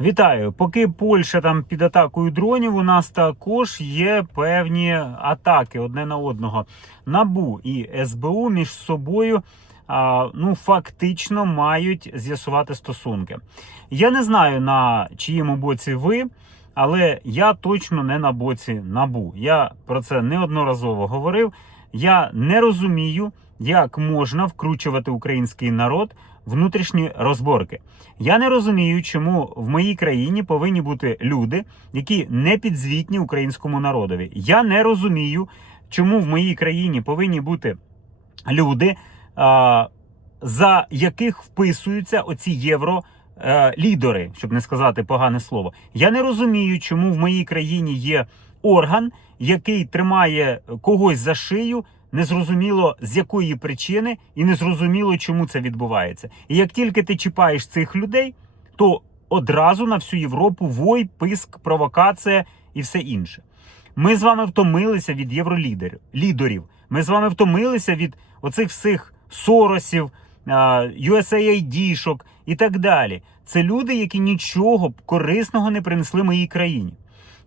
Вітаю! Поки Польща там під атакою дронів, у нас також є певні атаки одне на одного. Набу і СБУ між собою а, ну фактично мають з'ясувати стосунки. Я не знаю на чиєму боці ви, але я точно не на боці набу. Я про це неодноразово говорив. Я не розумію, як можна вкручувати український народ внутрішні розборки. Я не розумію, чому в моїй країні повинні бути люди, які не підзвітні українському народові. Я не розумію, чому в моїй країні повинні бути люди, за яких вписуються оці євро. е, Лідери, щоб не сказати погане слово, я не розумію, чому в моїй країні є орган, який тримає когось за шию, незрозуміло з якої причини, і незрозуміло, чому це відбувається. І як тільки ти чіпаєш цих людей, то одразу на всю Європу вой, писк, провокація і все інше. Ми з вами втомилися від євролідерів лідерів. Ми з вами втомилися від оцих всіх соросів, USAID-шок і так далі. Це люди, які нічого корисного не принесли моїй країні.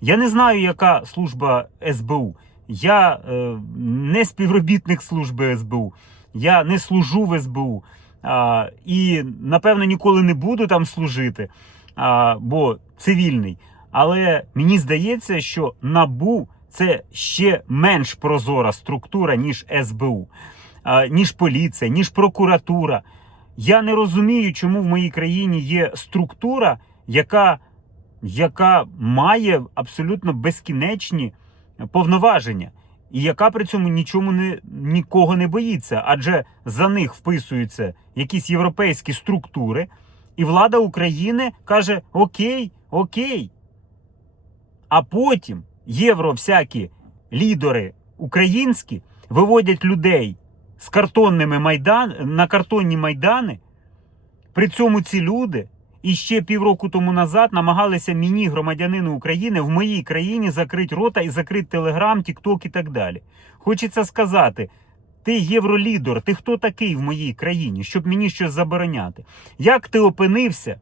Я не знаю, яка служба СБУ. Я е, не співробітник служби СБУ. Я не служу в СБУ. А, і напевно ніколи не буду там служити, а, бо цивільний. Але мені здається, що НАБУ це ще менш прозора структура, ніж СБУ, а, ніж поліція, ніж прокуратура. Я не розумію, чому в моїй країні є структура, яка, яка має абсолютно безкінечні повноваження, і яка при цьому нічому не нікого не боїться, адже за них вписуються якісь європейські структури, і влада України каже: Окей, окей. А потім євро всякі лідери українські виводять людей з картонними майдан на картонні майдани. При цьому ці люди і ще півроку тому назад намагалися мені, громадянину України, в моїй країні закрити рота і закрити Телеграм, Тікток і так далі. Хочеться сказати. Ти євролідер, ти хто такий в моїй країні, щоб мені щось забороняти? Як ти опинився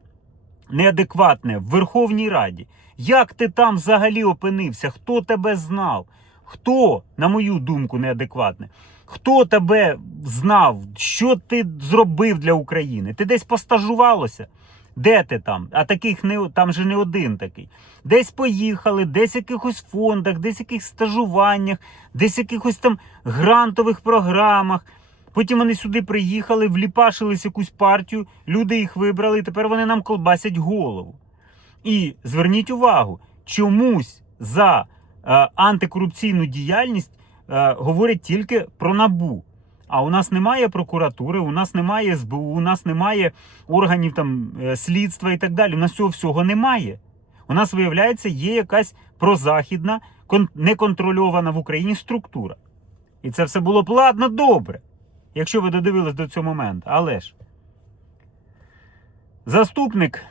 неадекватне в Верховній Раді? Як ти там взагалі опинився? Хто тебе знав? Хто, на мою думку, неадекватне? Хто тебе знав? Що ти зробив для України? Ти десь постажувалося? Де ти там? А таких не там же не один такий. Десь поїхали, десь якихось фондах, десь якихось стажуваннях, десь якихось там грантових програмах. Потім вони сюди приїхали, вліпашились якусь партію, люди їх вибрали, і тепер вони нам колбасять голову. І зверніть увагу, чомусь за е, антикорупційну діяльність е, говорять тільки про набу. А у нас немає прокуратури, у нас немає СБУ, у нас немає органів там е, слідства і так далі. У нас цього всього немає. У нас, виявляється, є якась прозахідна, кон- неконтрольована в Україні структура. І це все було б ладно добре, якщо ви додивились до цього моменту. Але ж заступник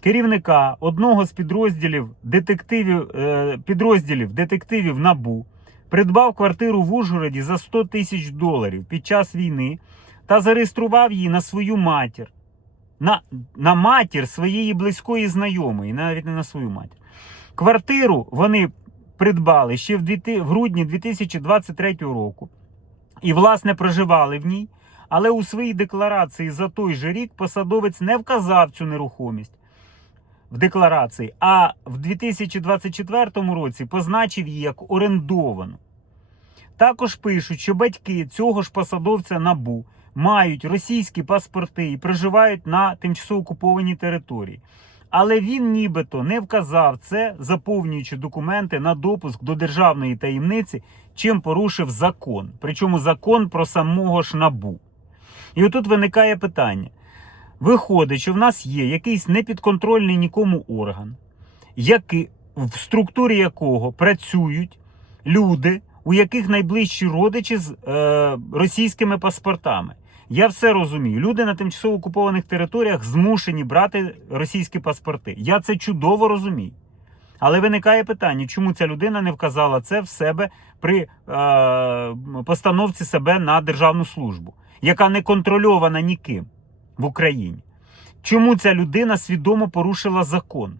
керівника одного з підрозділів детективів, е, підрозділів детективів НАБУ придбав квартиру в Ужгороді за 100 тисяч доларів під час війни та зареєстрував її на свою матір. На, на матір своєї близької знайомої, навіть не на свою матір. Квартиру вони придбали ще в, дві- в грудні 2023 року і, власне, проживали в ній. Але у своїй декларації за той же рік посадовець не вказав цю нерухомість в декларації, а в 2024 році позначив її як орендовану. Також пишуть, що батьки цього ж посадовця набу мають російські паспорти і проживають на тимчасово окупованій території. Але він нібито не вказав це, заповнюючи документи на допуск до державної таємниці, чим порушив закон. Причому закон про самого ж набу. І отут виникає питання. Виходить, що в нас є якийсь непідконтрольний нікому орган, який, в структурі якого працюють люди, у яких найближчі родичі з е, російськими паспортами. Я все розумію. Люди на тимчасово окупованих територіях змушені брати російські паспорти. Я це чудово розумію. Але виникає питання, чому ця людина не вказала це в себе при е, постановці себе на державну службу, яка не контрольована ніким в Україні. чому ця людина свідомо порушила закон.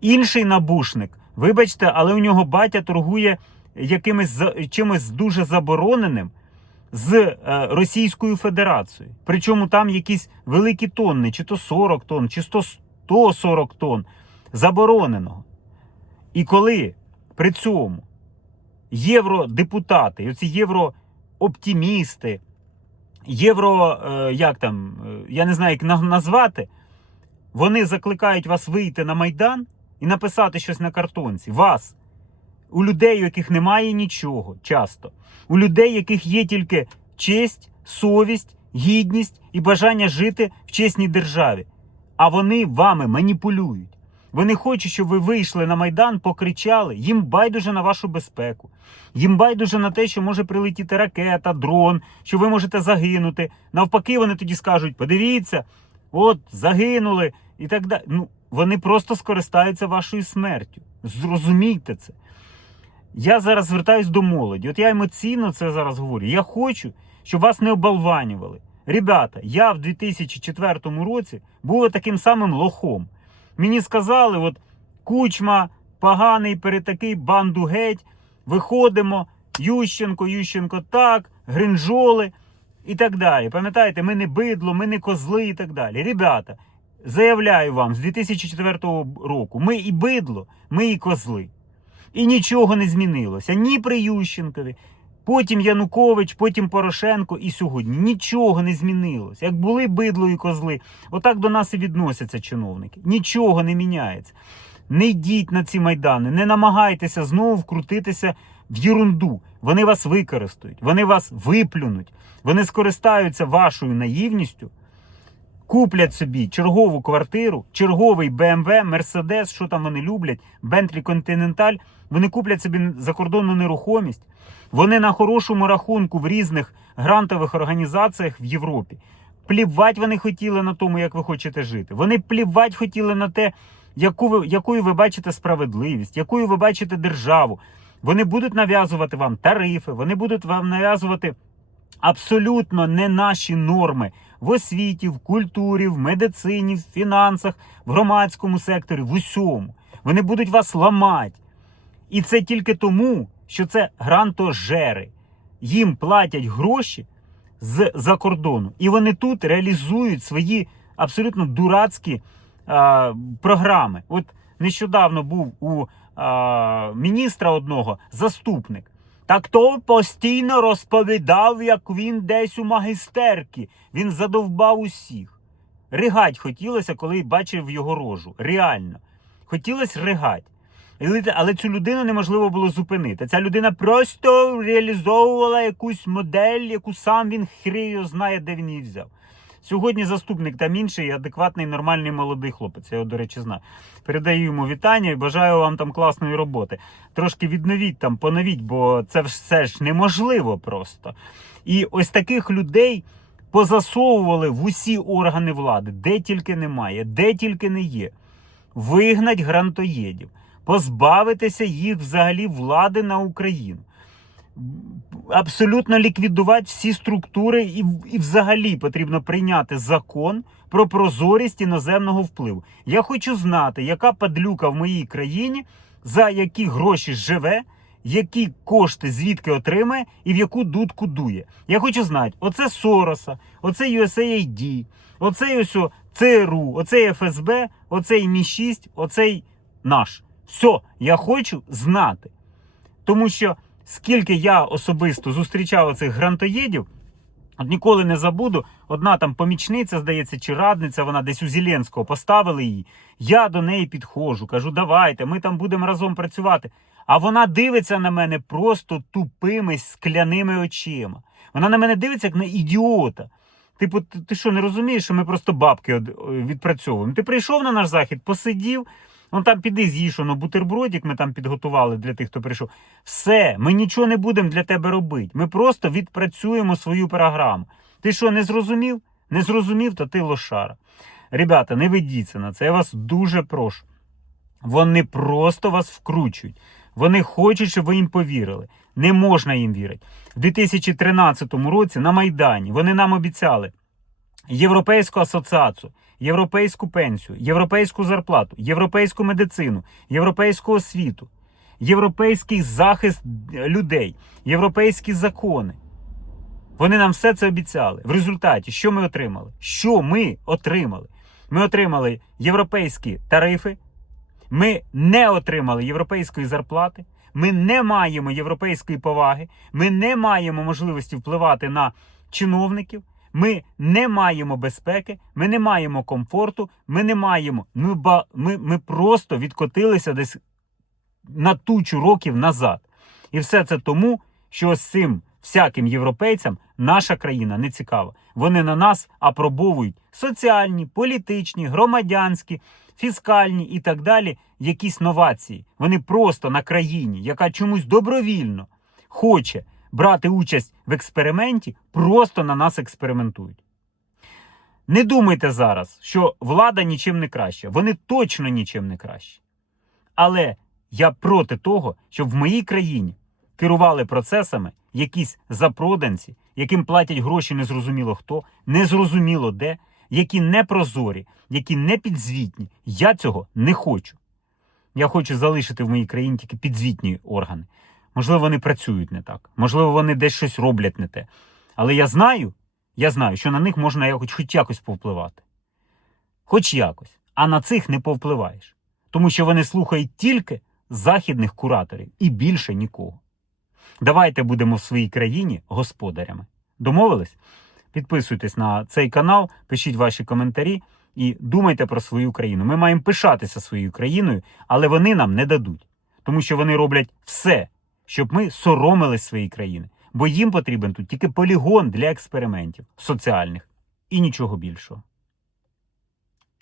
Інший набушник, вибачте, але у нього батя торгує якимось чимось дуже забороненим з е, Російською Федерацією. Причому там якісь великі тонни, чи то 40 тонн, чи 100, 140 тонн забороненого. І коли при цьому євродепутати, оці єврооптимісти, євро, е, як там, е, я не знаю, як назвати, вони закликають вас вийти на Майдан і написати щось на картонці. Вас, у людей, у яких немає нічого, часто, у людей, у яких є тільки честь, совість, гідність і бажання жити в чесній державі. А вони вами маніпулюють. Вони хочуть, щоб ви вийшли на Майдан, покричали. Їм байдуже на вашу безпеку. Їм байдуже на те, що може прилетіти ракета, дрон, що ви можете загинути. Навпаки, вони тоді скажуть: подивіться, от загинули і так далі. Ну, вони просто скористаються вашою смертю. Зрозумійте це. Я зараз звертаюсь до молоді. От я емоційно це зараз говорю. Я хочу, щоб вас не обалванювали. Ребята, я в 2004 році був таким самим лохом. Мені сказали, от кучма, поганий, перетакий, банду геть, виходимо, Ющенко, Ющенко так, гринжоли і так далі. Пам'ятаєте, ми не бидло, ми не козли і так далі. Ребята, заявляю вам, з 2004 року ми і бидло, ми і козли. І нічого не змінилося. Ні при Ющенкові, потім Янукович, потім Порошенко і сьогодні. Нічого не змінилося. Як були бидло і козли, отак до нас і відносяться чиновники. Нічого не міняється. Не йдіть на ці майдани, не намагайтеся знову вкрутитися в єрунду. Вони вас використають, вони вас виплюнуть, вони скористаються вашою наївністю, куплять собі чергову квартиру, черговий BMW, Mercedes, що там вони люблять, Bentley Continental. Вони куплять собі закордонну нерухомість. Вони на хорошому рахунку в різних грантових організаціях в Європі. Плівать вони хотіли на тому, як ви хочете жити. Вони плівать хотіли на те, яку ви, якою ви бачите справедливість, якою ви бачите державу. Вони будуть нав'язувати вам тарифи, вони будуть вам нав'язувати абсолютно не наші норми в освіті, в культурі, в медицині, в фінансах, в громадському секторі, в усьому. Вони будуть вас ламати. І це тільки тому, що це грантожери. Їм платять гроші з-за кордону. І вони тут реалізують свої абсолютно дурацькі а, програми. От нещодавно був у а, міністра одного заступник. Так то постійно розповідав, як він десь у магістерки. Він задовбав усіх. Ригать хотілося, коли бачив його рожу. Реально. Хотілося ригать. Але- цю людину неможливо було зупинити. Ця людина просто реалізовувала якусь модель, яку сам він хрію знає, де він її взяв. Сьогодні заступник там інший, адекватний, нормальний молодий хлопець. Я його, до речі, знаю. Передаю йому вітання і бажаю вам там класної роботи. Трошки відновіть там, поновіть, бо це все ж неможливо просто. І ось таких людей позасовували в усі органи влади, де тільки немає, де тільки не є. Вигнать грантоєдів, позбавитися їх взагалі влади на Україну. Абсолютно ліквідувати всі структури, і, і взагалі потрібно прийняти закон про прозорість іноземного впливу. Я хочу знати, яка падлюка в моїй країні, за які гроші живе, які кошти звідки отримає і в яку дудку дує. Я хочу знати, оце Сороса, оце USAID, оцей ось ЦРУ, оцей ФСБ, оцей Мі-6, оцей наш. Все, я хочу знати. Тому що скільки я особисто зустрічав оцих грантоєдів, от ніколи не забуду. Одна там помічниця, здається, чи радниця, вона десь у Зеленського поставили її. Я до неї підходжу, кажу, давайте, ми там будемо разом працювати. А вона дивиться на мене просто тупими скляними очима. Вона на мене дивиться як на ідіота. Типу, ти, що не розумієш, що ми просто бабки відпрацьовуємо? Ти прийшов на наш захід, посидів. Ну там піди з'їж воно бутербродик, ми там підготували для тих, хто прийшов. Все, ми нічого не будемо для тебе робити. Ми просто відпрацюємо свою програму. Ти що, не зрозумів? Не зрозумів, то ти лошара. Ребята, не ведіться на це. Я вас дуже прошу. Вони просто вас вкручують. Вони хочуть, щоб ви їм повірили. Не можна їм вірити. В 2013 році на Майдані вони нам обіцяли Європейську асоціацію, європейську пенсію, європейську зарплату, європейську медицину, європейську освіту, європейський захист людей, європейські закони. Вони нам все це обіцяли. В результаті, що ми отримали? Що ми отримали? Ми отримали європейські тарифи, ми не отримали європейської зарплати, ми не маємо європейської поваги, ми не маємо можливості впливати на чиновників, ми не маємо безпеки, ми не маємо комфорту, ми не маємо. Ми, ми, ми просто відкотилися десь на тучу років назад. І все це тому, що ось цим всяким європейцям наша країна не цікава. Вони на нас апробовують соціальні, політичні, громадянські, фіскальні і так далі якісь новації. Вони просто на країні, яка чомусь добровільно хоче брати участь в експерименті, просто на нас експериментують. Не думайте зараз, що влада нічим не краща. Вони точно нічим не кращі. Але я проти того, щоб в моїй країні керували процесами якісь запроданці, яким платять гроші незрозуміло хто, незрозуміло де, які не прозорі, які не підзвітні. Я цього не хочу. Я хочу залишити в моїй країні тільки підзвітні органи. Можливо, вони працюють не так, можливо, вони десь щось роблять не те. Але я знаю, я знаю, що на них можна якось, хоч якось повпливати. Хоч якось. А на цих не повпливаєш. Тому що вони слухають тільки західних кураторів і більше нікого. Давайте будемо в своїй країні господарями. Домовились? Підписуйтесь на цей канал, пишіть ваші коментарі і думайте про свою країну. Ми маємо пишатися своєю країною, але вони нам не дадуть, тому що вони роблять все, щоб ми соромили свої країни. Бо їм потрібен тут тільки полігон для експериментів соціальних і нічого більшого.